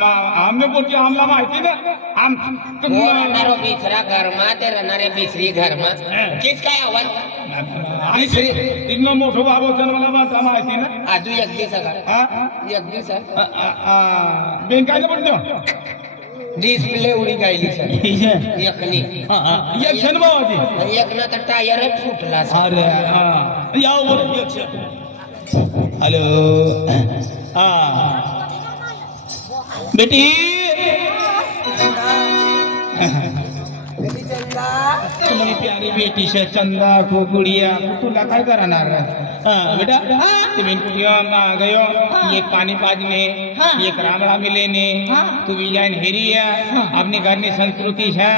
आमने पोटी आमला माहिती ना आम राहणारो बिसरा घरमा ते राहणारे बिसरी घरमा किस काय आवाज तिथनं मोठं बाबा मला माहिती ना आजू एक दिवस हा एक दिवस बेन काय म्हणतो डिस्प्ले उडी गायली सर एकनी एक क्षण बाबा एक ना तर टायर फुटला अरे हा यावर हॅलो हा बेटी तुम्हारी प्यारी बेटी से चंदा को गुड़िया तुला काय करणार बेटा तुम्ही आ गयो एक पानी पाजने एक राम राम लेने तू भी जाइन हेरिया अपनी घरनी संस्कृती है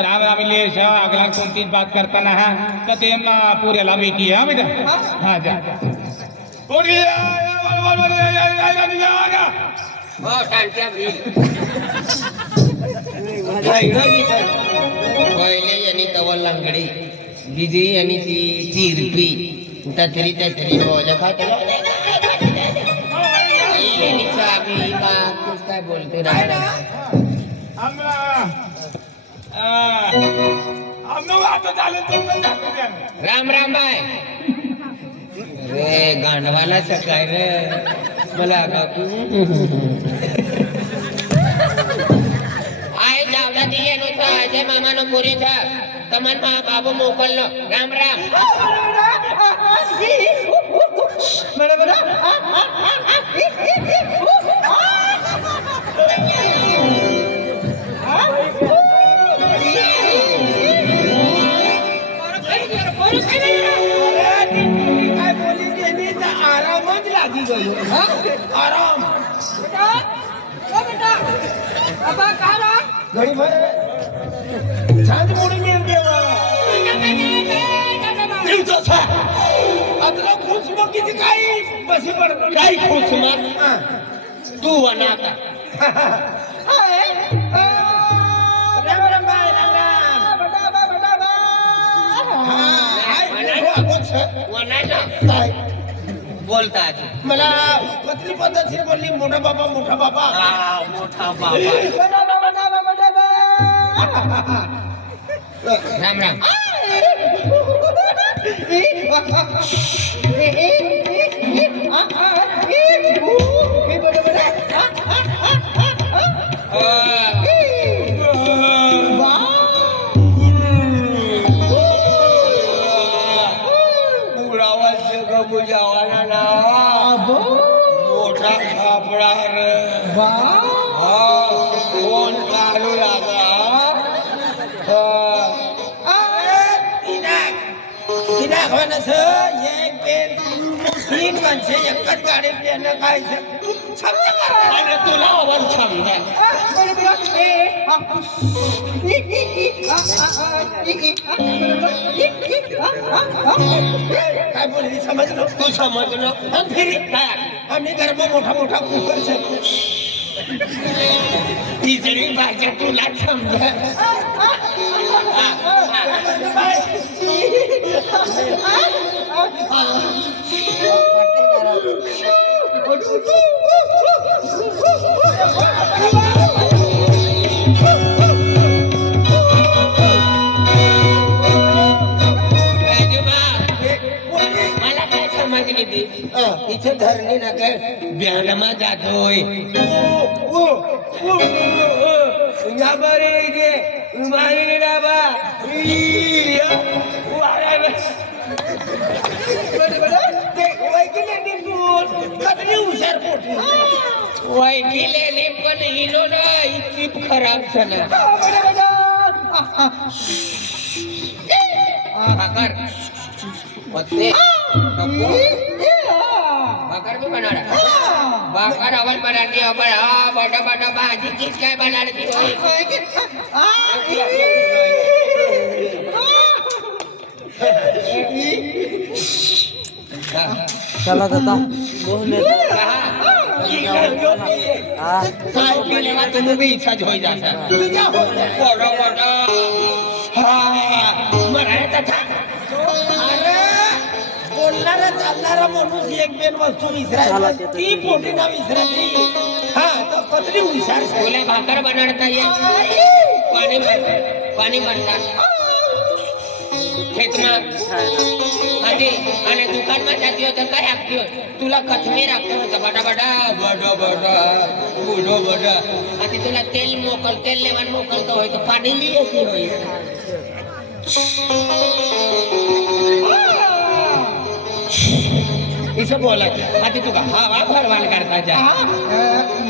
राम राम ले अगला कोणतीच बात करताना है तर ते पुऱ्याला बेटी है बेटा हाँ जा पहिले यांनी कवल लांगडी बिजी यांनी ती चिरपी तरी बोल खातलो यांनी चाबी का कुछ काय बोलते राम राम बाय रे गांडवाला सकाळ रे मला आय जावला दी एनो था अजय मामा नो पुरी था कमन मा बाबू मोकलनो राम राम बड़ा बड़ा आरामच लागी गयो आराम बेटा ओ बेटा अबा काला घडी भर छान मोडी मिळ देवा दिवसा छा अतरा खुशमकीची काही बसी पडतो काय खुशमत तू अनाथा राम राम बाय राम राम बेटा बेटा वनाना काय बोलता आजी मला पत्नी पद्धतशीर बोलली मोठा बाबा मोठा बाबा राम राम मोठा खापडा रे कोण काढू लागा एक पेन तीन माणसे एकच गाडीत येणं काय तुला आवाज समजा काय बोलली समजलो तू समजलो फिर आम्ही घरमा मोठा मोठा कुकर तिसरी भाषा तुला समजा मला काय समजली ती इथे धरणी ना काय ब्यानमा जातोय या बरे इथे मारी डाबा वैकिले पण हिलो ना इतकी खराब झाला भाकर भी बना रहा भाकर अवल बनाती है पर हाँ बड़ा बड़ा भाजी किस काय बना रही हो चला जाता काय केलेला तुम्ही बी इच्छा होई जाता बड़ा बड़ा हाँ मराठा था बोलणारा चालणारा माणूस एक बेन वस्तू विसरायला ती पोटी ना विसरायची हा तो कतरी हुशार आहे. तुला भाकर बनाडता येईल पाणी बनतात खेतમાં हाती आणि दुकाનમાં जाती હોય તો કઈ આપતી હોય तुला कथमीर આપતી હોય તો બટા બુઢો હાથી तुला तेल લેવાનું મોકલતો હોય તો પાણી લઈ આવતી હોય इसं बोला हाती तुका हवा भरवान करता जा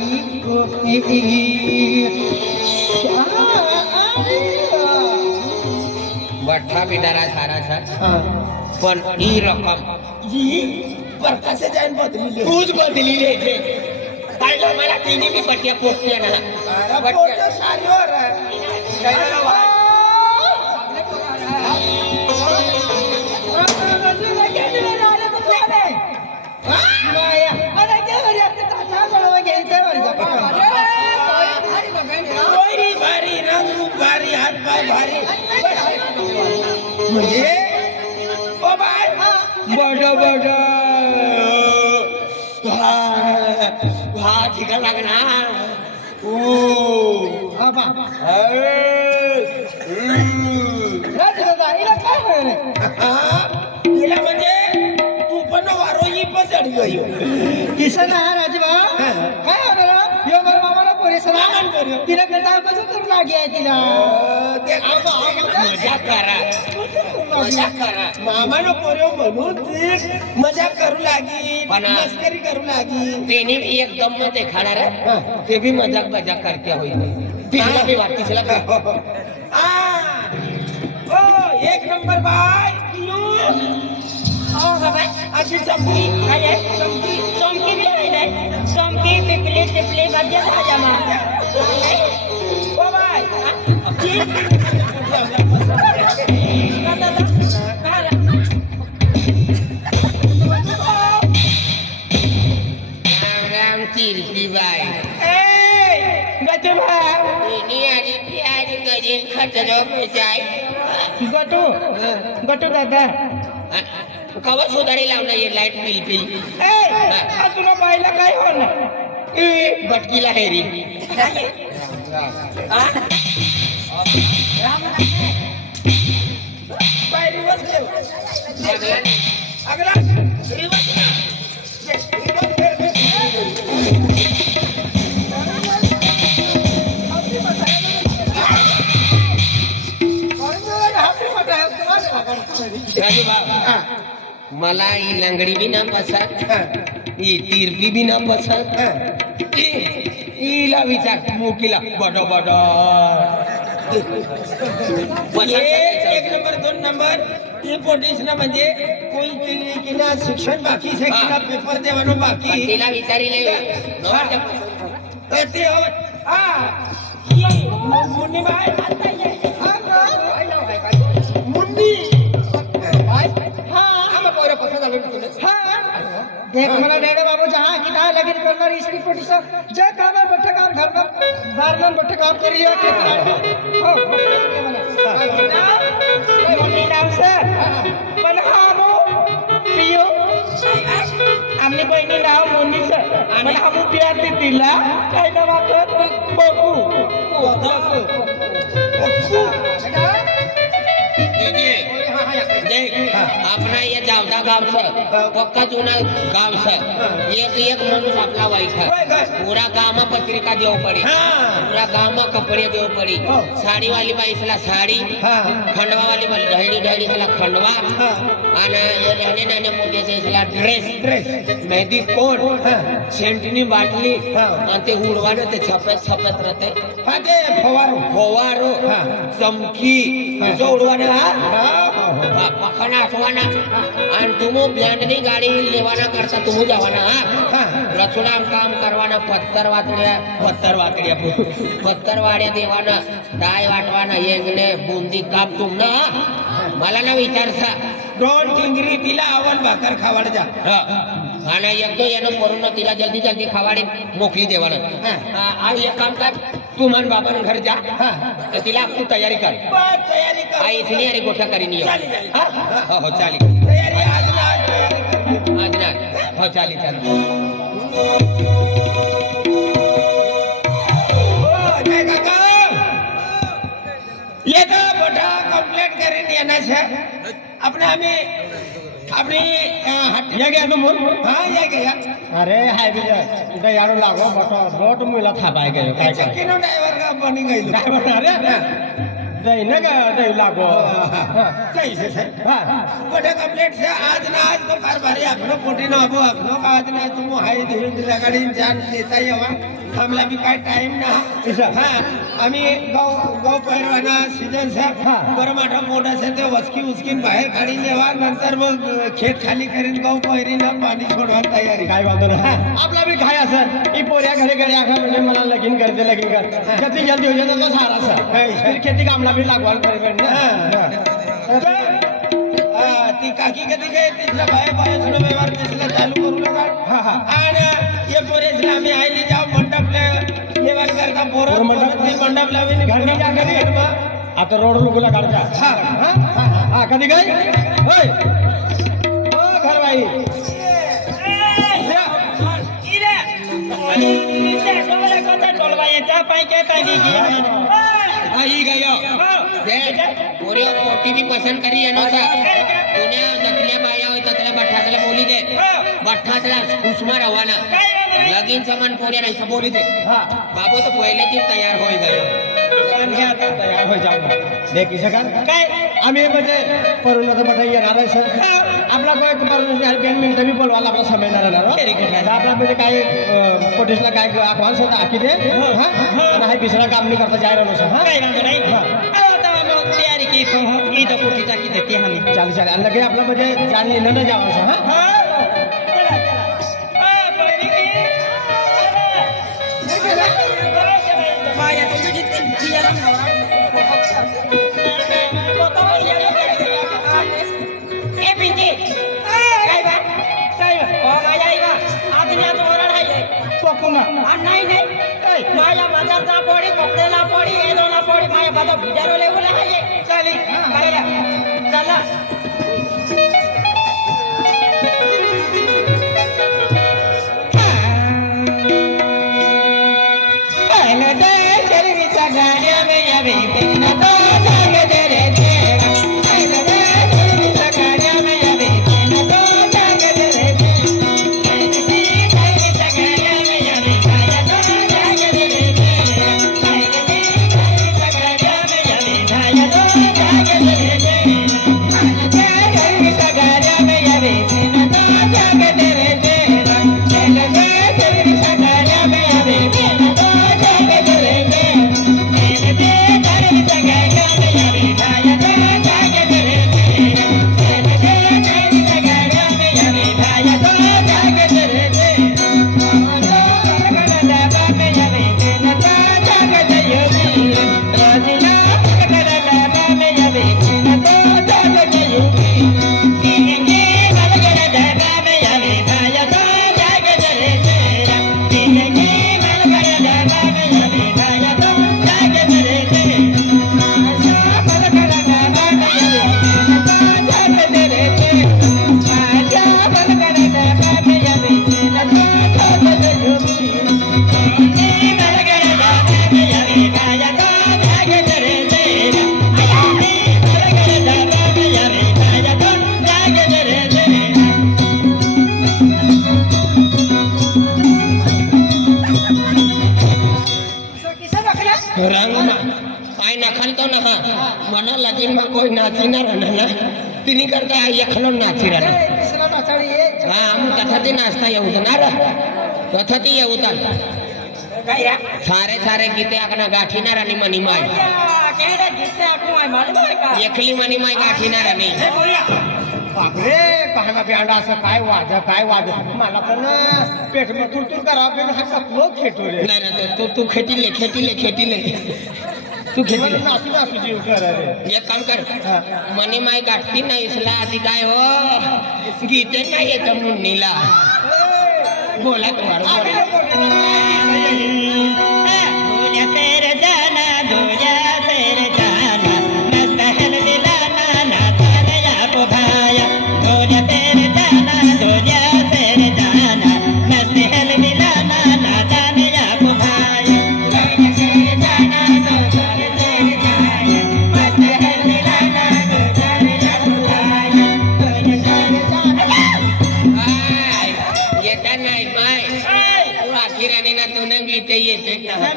बठ्ठा बिडारा सारा था पण ही रक्कम जी पर कसे जाईन बदली तूच बदली लेते काय मला तिने बी बट्ट्या पोखते ना पोट सारीवर आहे. कोयरी भारी रंग रूप भारी हात पाय भारी म्हणजे ओ बाय बड हा ठिका लागणार ओ हिला म्हणजे तू पण वारोई पण चढ गयो किसन आहे राजबा काय होणार यो बरं मामाला पोरीस मामान पोरी. तिने करता कसं करू लागे आहे तिला मजा करा मामानो पोऱ्यो म्हणून ती मजा करू लागी पण- मस्करी करू लागी तेने भी एक दम में देखाणार है ते भी मजाक मजाक करते होई तिसला भी बात तिसला भी आ ओ एक नंबर बाय क्यों अशी चमकी काय आहे? चमकी बी आहे नाही. चमकी टिपली मध्य भाज्यामा ओ बाय राम तिरपी बाई गटू तेनी आधी प्यारी करीन खतरो जाय गटू दादा कवा सुधारी लावणार ये लाईट पिल तुला बाईला काय होणार बटकीला हेरी बाय रिवर्स ठेव अगला रिवर्स ना राजू बा मला ही लंगडी भी ना पसंद ही तिरपी भी ना पसंद हिला विचार मुकीला बड एक नंबर 2 नंबर ये पोटेशन म्हणजे कोई किना शिक्षण बाकी છે किना पेपर देવાનો बाकी तिला विचारिले ते हा मुन्नी बाय मुन्नी देख मला डेडे बाबू जहाँ की तहाँ लगन करना इसकी पोटीसा जे काम है बट्टे काम घर में बार में बट्टे काम करिए मुन्नी नाम से पण हमो पियो आमने बहिणी नाव मुन्नी सर पण हमो प्यार दी तिला काय ना वाटत बघू देख अपना ये जावदा गाव से पक्का जुना गाव से एक माणूस आपला वाईट है पूरा गाव में पत्रिका देव पड़ी पूरा गाव में कपड़े देव पड़ी साड़ी वाली बाई सला साड़ी खंडवा वाली बाई ढाई सला खंडवा आणि ये नाने नाने मोठे से सला ड्रेस मेहंदी कोट सेंटनी बाटली आणि ते उडवाने ते छपेत रहते हाते फवारो चमकी जो उडवाने पखना असवाना आणि तुमो ब्लँडनी गाडी लेवाना करता तुमो जावाना रचुना काम करवाना पत्तर वाड्या देवाना डाय वाटवाना येंगणे बुंदी काम तुमना मला ना विचारसा दोन टिंगरी तिला आवल भाकर खावाड जा आणि एकदा येणं करून तिला जल्दी जल्दी खावाडी मोकळी देवाना आणि एक काम कर तू मन बाबा घर जा तर तिला आपली तयारी कर बस तयारी कर इसलिए अरे गोठा करीन चालेल. हो चाली तयारी आज ना आज तयारी कर आज ना हो चाली चाली येणार છે આપણે અમે આપણી या घ्या समोर હા યા ગયા अरे हाय विजय इथं याडू लागो बोट मुला थापाय गेलो काय काय ચક્કીનો ડ્રાઈવર का બની ગયેલો काय म्हणणार अरे जाई ना का जाई लागो જઈ છે સાહેબ हा બધા કમ્પ્લીટ છે આજ ના આજ તો કારભારી આપણો પોટીનો આબો આપણો આજ ના તું હાઈ ધીરે ધીરે ગાડી જાન લેતા येवा आम्हाला बी काय टाइम ना हा आम्ही गौ पहिरवाना सीजन છે बरं मोठा मोठा છે ते वचकी उचकीन बाहेर काढी देवा नंतर मग खेत खाली करीन गौ पहिरीनं पाणी सोडवायला तयारी काय वांदो ना आपला बी काय असं ही पोऱ्या घरी घरी आखा म्हणजे मला लगीन करते लगीन कर जल्दी जल्दी हो जातो तो सारा सर फिर खेती कामला बी लागवाल हा ती काकी कधी काय तिथला बाय बाय थोडं व्यवहार तिथला चालू करू नका आणि ये पोरेसला आम्ही आईली जाऊ मंडपले व्यवहार करता पोरं मंडप लावीन घरनी जा घरी आता रोड रुगला काढता हा कधी काय होय हो घर बाई आई गयो पोरे पोटी भी पसंद करी एनो था पुण्या जतल्या बाया होय ततल्या बठातला बोली दे बठातला उस्मा रवाना लगीन समान पोरे नाही बोली दे हा बाबू तो पहिले ती तयार होई गयो तयार हो जाऊ देखी शका काय आम्ही म्हणजे परुणाचा बठा येणार आहे सर आपला काय परुणाची बेन मिनिटं बी बोलवायला आपला समय नाही आपला म्हणजे काय कोटेशला काय आव्हान होता आखी दे नाही दुसरा काम नाही करता जाय राहणार सर काही वांदो नाही आता मग तयारी की की तो कुठे टाकी देते आम्ही चालेल चालेल आणि लगे आपलं म्हणजे जाणली न जावं सर हा माझ्या बाजारचा पोळी कपडेला पोळी एजोला पोळी माझ्या बाजार बिजारो लेवला आहे चालेल चला पाय नखल तो ना मना लगीन में कोई नाची ना रहना ना तिनी करता एकलो नाची रहना हाँ हम कथाती नाचता येऊ ना रा कथाती येऊ सारे सारे गीते आकना गाठी ना रानी मनी माय एकली मनी माय गाठी ना रानी बापरे पाहना ब्यांडा असं काय वाज मला पण पेट में तुरतुर करा पे हा कपलो खेटो रे नाही ना तू खेती ले तू खेती ले नासू जीव कर रे एक काम कर मनी माय गाठती ना इसला आधी काय हो गीते नाही येत मुन्नीला बोला तुम्हाला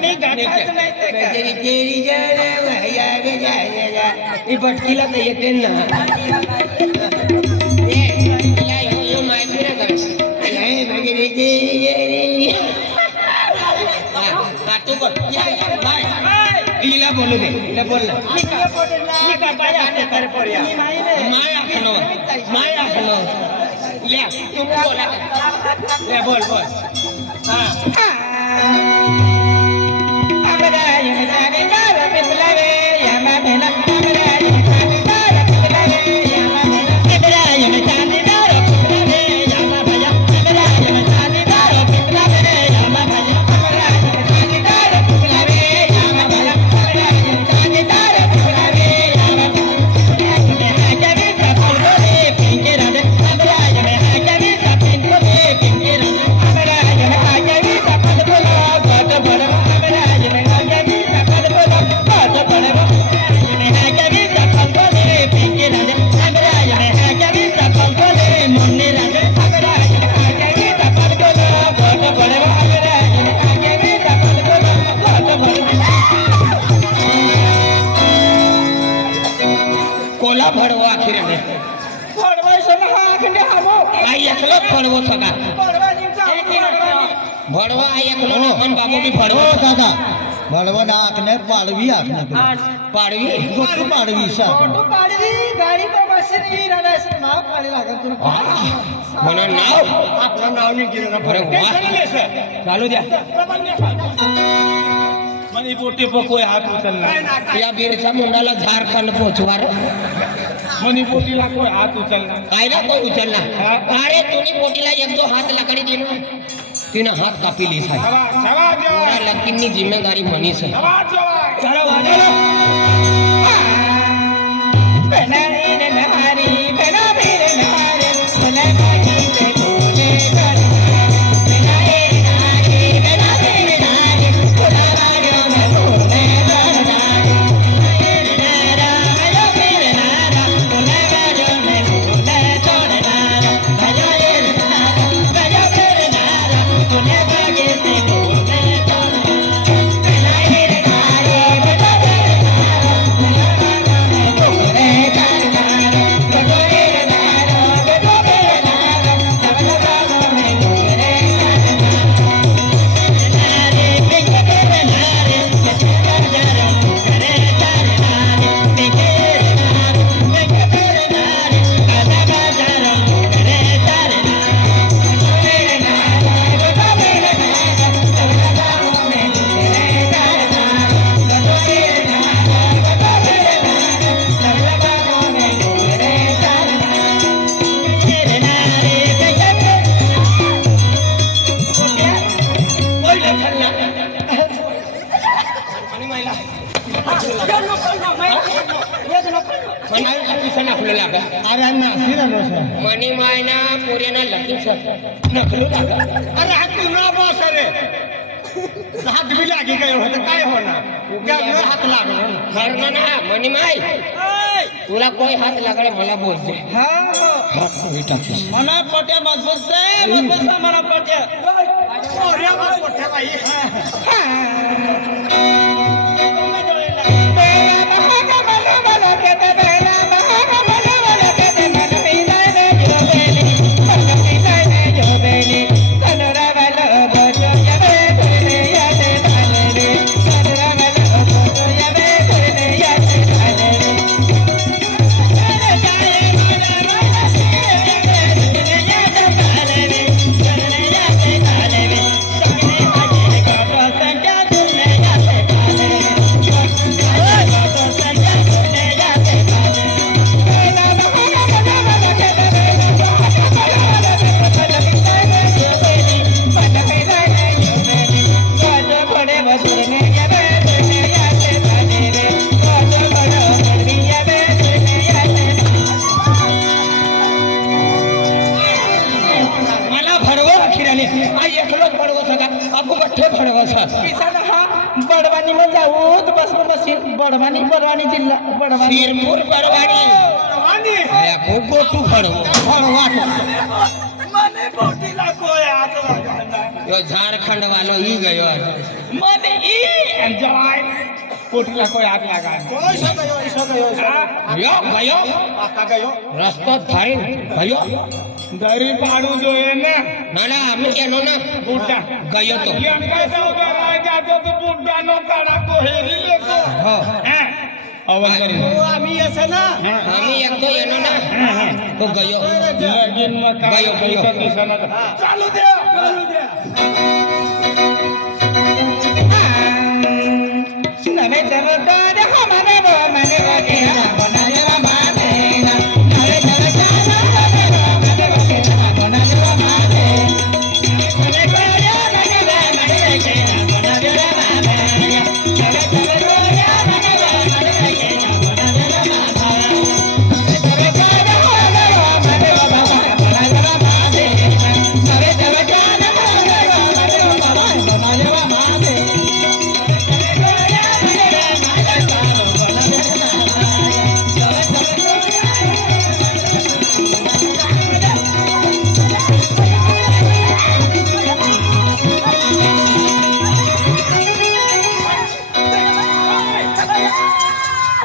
मी गाठायचं नाही ते काय. ही भटकीला तर येते ना तू बोल हिला बोलू दे हिला बोल ना मी गाठाय असते तर पोऱ्या. मी नाही रे. माय आखलो ले तू बोला ले बोल हा कोला भडवो आखिर में आई एकलो भडवो सगा भडवा आई एकलो ना पण बाबू भी भडवो दादा बडवण आखणे पाडवी आखणे पाडवी गोटू पाडवी फोटो पाडवी गाडी तो बसरी रडायचं नाव काढी लागेल तुला. म्हणून नाव आपलं नाव नाही केलं ना बरं वा चालू द्या मनी पोटी पकोय हात उचलला या बीरच्या मुंडाला झारखंड पोचवार मनी पोटीला कोय हात उचलला काय ना कोण उचलला अरे तुम्ही पोटीला एक दो हात लाकडी दिलो तिनं हात कापिली साहेब छवा पूरा लकींनी जिम्मेदारी मनीस है अरे नासी झालो सर मनी मायना पोऱ्याना लकीच नकलू लागा अरे हात तुला बस रे हात बी लागे काय होतं काय होणार त्यामुळे हात लागला खरं ना मनी माय तुला कोई हात लागले मला बोलते मला पोट्या मजबूत मला पोट्या मोठ्या बाई बडवानी मग जाऊ बस बडवानी जिल्हा बडवानी शिरपूर बडवाणी गोटू फडवो झारखंड वालो ही गयो मत ई एन्जॉय पोटला कोई हात लागा ઈસો ગયો ગયો ગયો પાકા ગયો રસ્તો ધરી ગયો દરી પાડું જોઈએ ને ના ના અમે એનો ના બુટ્ટા ગયો તો એમ કહેતો કે જાતો તો બુટ્ટાનો કડાકો હેરી લેતો હા હે અવન કરી આમી હશે ના અમે એક તો એનો ના તો ગયો લગીનમાં ગયો, ગયો. ચાલુ દે નવે જવદાર હમારે રો મને વગે બોના જેવા માને નવે જવદાર હમારે રો મને વગે બોના જેવા માને નવે કોયા મને વગે બોના જેવા માને નવે કોયા મને વગે બોના જેવા માને નવે કોયા મને વગે બોના જેવા માને નવે કોયા મને વગે બોના જેવા માને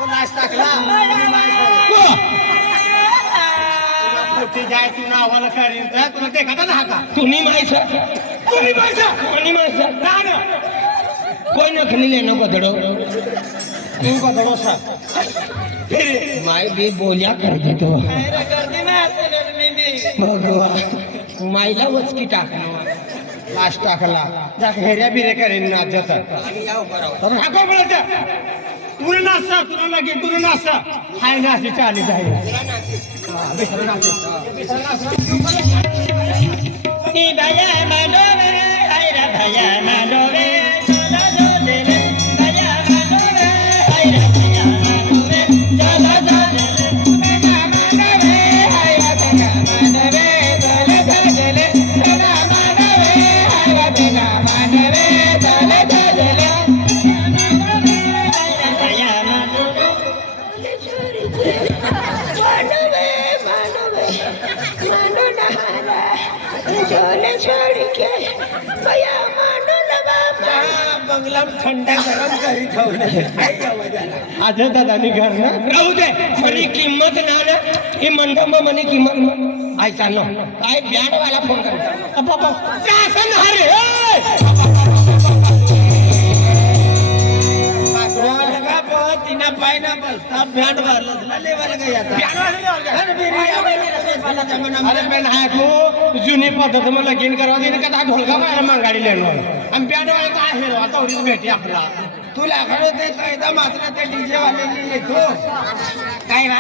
ઓ લાસ્ટ टाकला पोटी जाय तू नावाला करीन तर तुला ते खाता ना का तुम्ही माहिती तुम्ही पैसा कोणी माहिती ना ना कोई नखली लेनो बदडो तू बदलो सा फिर माय बी बोल्या कर देतो गर्दी ना भगवान मायला वचकी टाक लास्ट टाकला जा हेऱ्या बिरे करीन ना जत तर हाको बोलत तुला नासा तुला लगे तुला नासा हाय नासी चाली जाय नी भया मांडवे आयरा भया मांडवे चला जो देले भया मांडवे आयरा भया मांडवे चला जो देले भया मांडवे आयरा भया मांडवे चला जो देले भया मांडवे आयरा भया मांडवे चला जो देले आयरा भया मांडवे छोले छोड़ के भैया मानो लबा बंगला थंडा गरम करी ठेवलं आज दादानी घर ना राहू दे मनी किंमत ना ना हे मंडपમાં મને કિંમત આય ચાલો આય ब्याड वाला फोन करता शासन हरे लगा बहुत तिना पाइनएप्पल सब भ्याट भरलं लेवायला काय आता अरे मैं नहा को जुनी पद्धत में लगीन करवा देने का ता ढोलका मारा मांगाडी लेनो हम प्याड वाले का हेरो आता उडीच भेटी आपला तुला खरं ते कायदा मात्र ते डीजे वाले येतो काय बा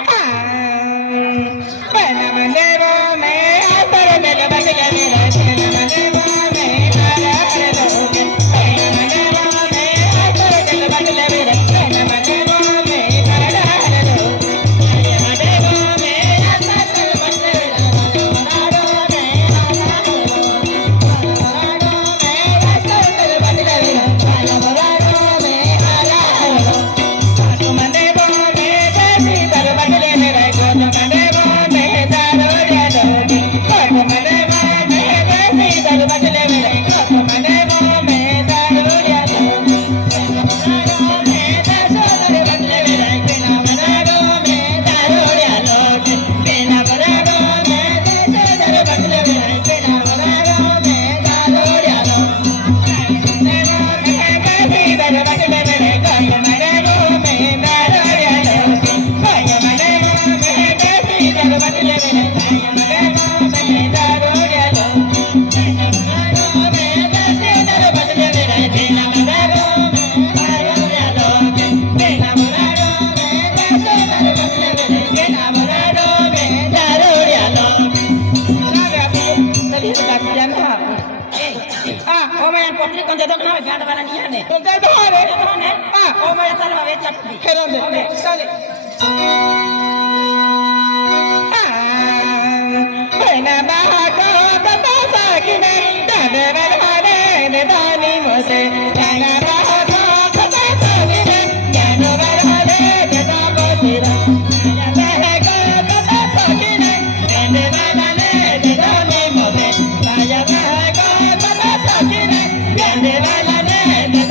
बना मंदेरो में आतर में बन गए बना मंदेरो में आरा कर दोगे बना मंदेरो में आतर में बन गए बना मंदेरो में आरा कर दोगे बना मंदेरो में आतर में बन गए बना पत्रिक कोणत्या दगडावर गाडवाला नियाने कोणत्या दगडावर हा ओ माझ्या चालवा वेचा खेळून दे चालेल बना बाको कथा साकिने दादर हारे ने दानी मते बना बाको कथा साकिने दादर हारे ने दाबोतीरा बना बाको कथा साकिने दादर हारे ने दानी मते बना बाको कथा साकिने दादर हारे ने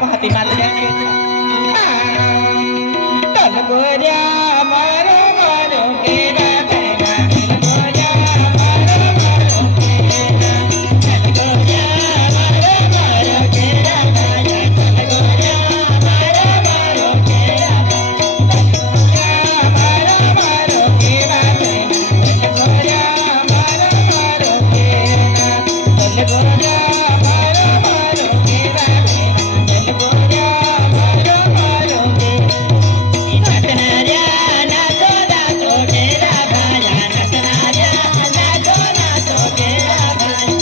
पाहते मात्र तल गोऱ्या मारो मारो केला केला तल गोऱ्या मारो मारो केला तल गोऱ्या मारो मारो केला तल गोऱ्या मारो मारो केला तल गोऱ्या मारो मारो केला तल गोऱ्या मारो मारो केला तल गोऱ्या मारो मारो केला तल गोऱ्या मारो मारो केला नटणाऱ्या नाचो नाचो केला बाया नटणाऱ्या नाचो नाचो केला बाया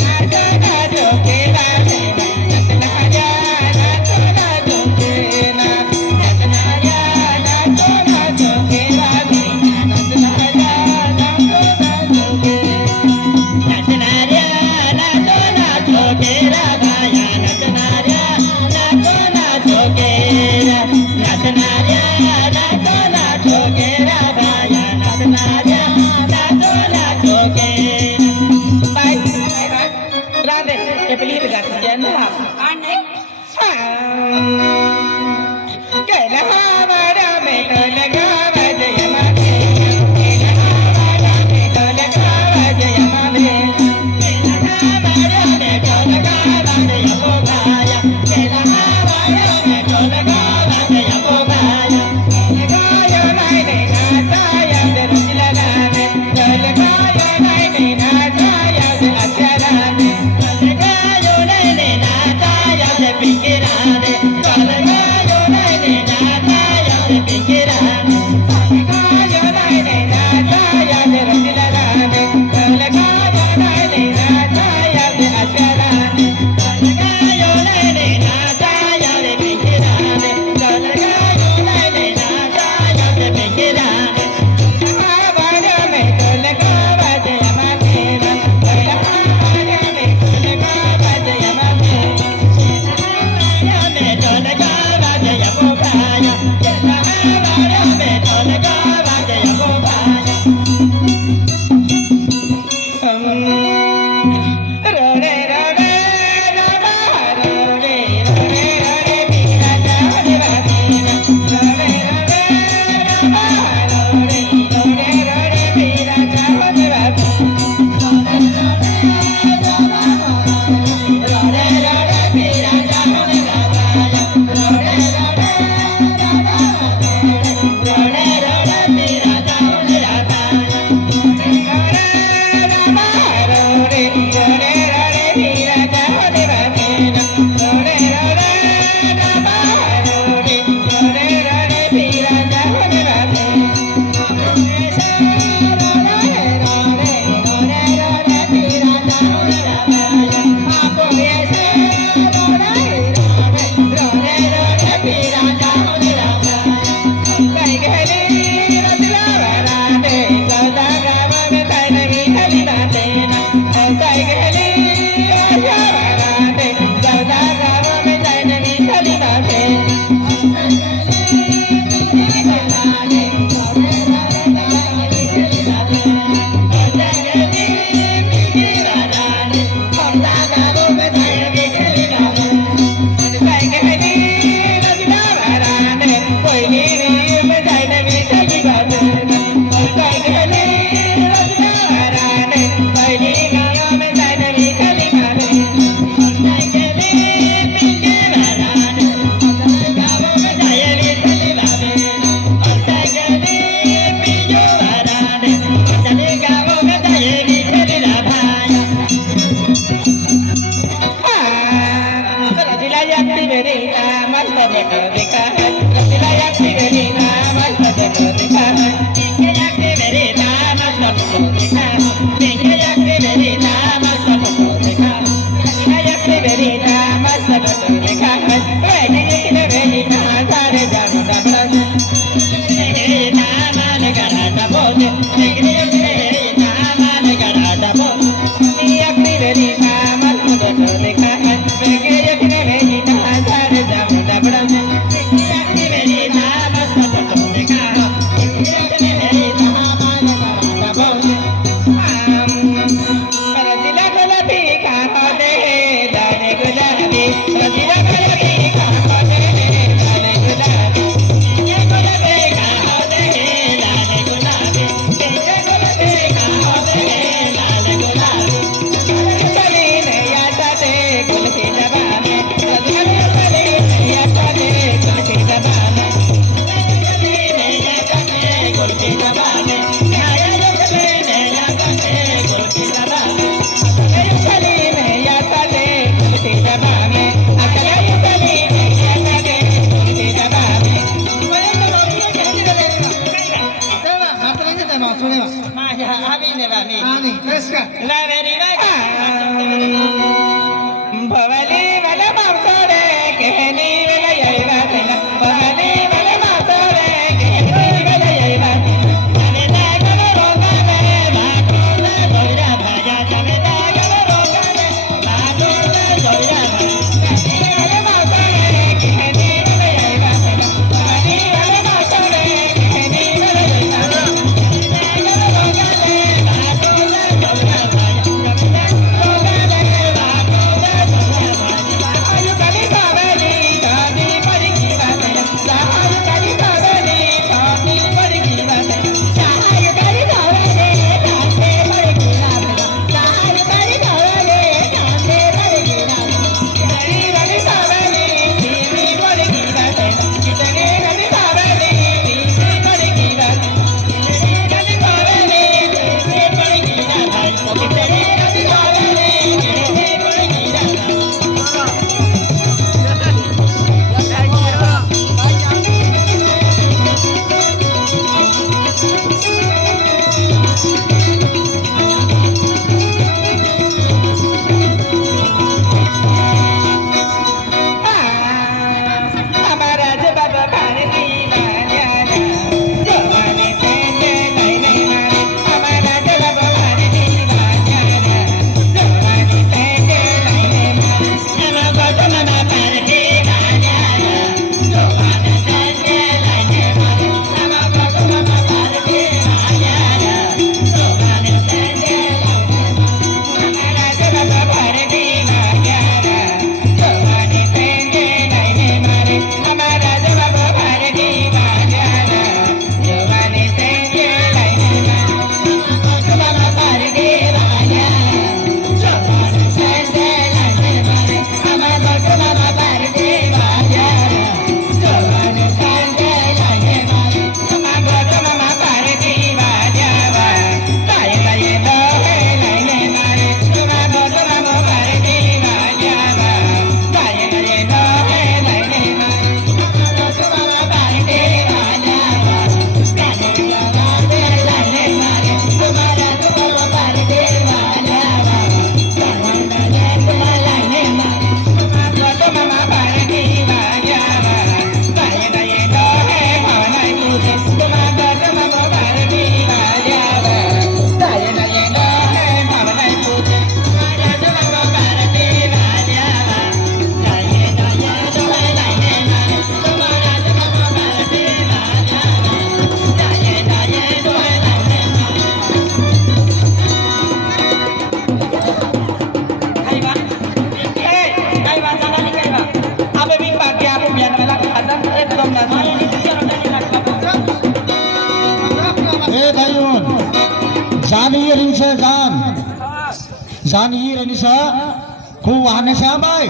नाचो नाचो केला नटणाऱ्या नाचो नाचो केला नटणाऱ्या नाचो नाचो केला नटणाऱ्या नाचो नाचो केला नटणाऱ्या नाचो नाचो केला बाया नटणाऱ्या नाचो नाचो केला नटणाऱ्या नाचो नाचो केला बाया नटणाऱ्या नाचो नाचो केला बाय राधे ते पेली रे गाती ना केला हमारा में तो लगा जय माते केला हमारा में तो लगा जय माते केला हमारा में तो लगा जय बोगाया केला हमारा में तो लगा जय बोगाया लगायो नहीं नाचाया दे रंगला गाने लगायो नहीं नाचाया दे अक्षराने लगायो नहीं नाचाया दे पिंकिराने लगायो नहीं नाचाया दे पिंकिराने लगायो नहीं नाचाया दे रंगला गाने लगायो नहीं नाचाया दे अक्षराने लगायो नहीं नाचाया दे पिंकिराने लगायो नहीं नाचाया दे पिंकिराने हमारा में तो लगा जय मातेरा हमारा में तो लगा जय मातेरा हमारा में तो लगा जय बोबाया हमारा में तो लगा जय बोबाया रोड़े रोड़े रामा रोड़े रोड़े रोड़े बीरा जाने बाबीना रोड़े रोड़े रामा रोड़े रोड़े रोड़े बीरा जाने बाबीना रोड़े रोड़े बीरा जाने बाबाया रोड़े रोड़े रामा रोड़े रोड़े बीरा जाने बाबाया रोड़े रामा रोड़े रोड़े रोड़े बीरा जाने बाबीना रोड़े रोड़े रामा रोड़े रोड़े रोड़े बीरा जाने बाबीना ऐसे रोड़े रोड़े रोड़े रोड़े बीरा जाने बाबाया आपो ऐसे रोड़े रोड़े रोड़े रोड़े बीरा जाने बाबाया कई गली रतला वराने सदा गावा में ताई नहीं खली बाते ना कई गली आशा वराने सदा गावा में ताई नहीं खली बाते कई गली वराने सदा गावा में ताई नहीं खली बाते कई गली वराने सदा गावा में ताई नहीं खली बाते कई गली रतला वराने कोई नहीं में ताई नहीं खली बाते कई गली रतला वराने कोई नहीं में ताई नहीं खली बाते कई गली पिंके वराने सदा गावा में ताई नहीं खली बाते कई गली पिंजो वराने सदा गावा में ताई नहीं खली बाते रतिला यात्री बेरीना मस्त देखो देखा है रतिला यात्री बेरीना मस्त देखो देखा है पिंके यात्री बेरीना मस्त देखो देखा है पिंके यात्री बेरीना मस्त देखो देखा है रतिला यात्री बेरीना मस्त देखो देखा है वेगी येकिने बेरीना सारे जानो डबड़ा बेरीना मान गड़ा डबोते वेगी येकिने बेरीना मान गड़ा डबोते यात्री बेरीना मस्त देखो देखा है वेगी येकिने बेरीना सारे जानो डबड़ा जान ही रही से जान ही रही से खूप वाहन से बाय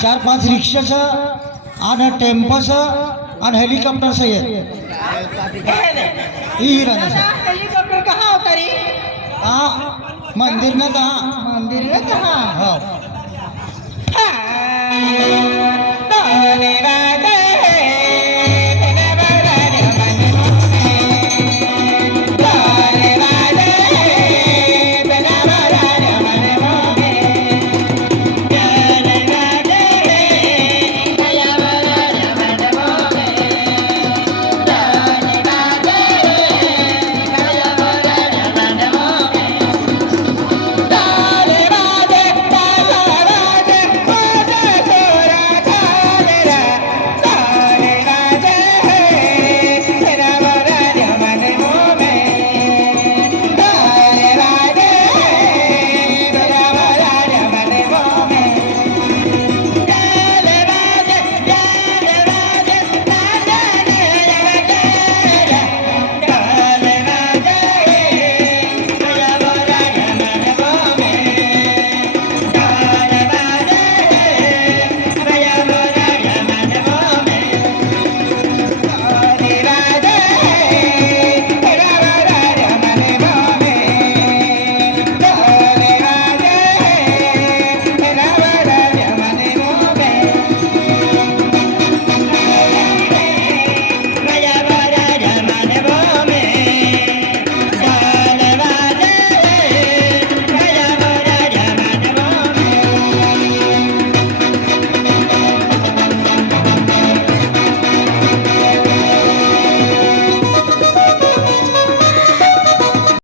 4-5 रिक्षा आणि टेम्पो आणि हेलिकॉप्टर से ही रहने हेलिकॉप्टर कहाँ होता रे मंदिर न कहा मंदिर में कहाँ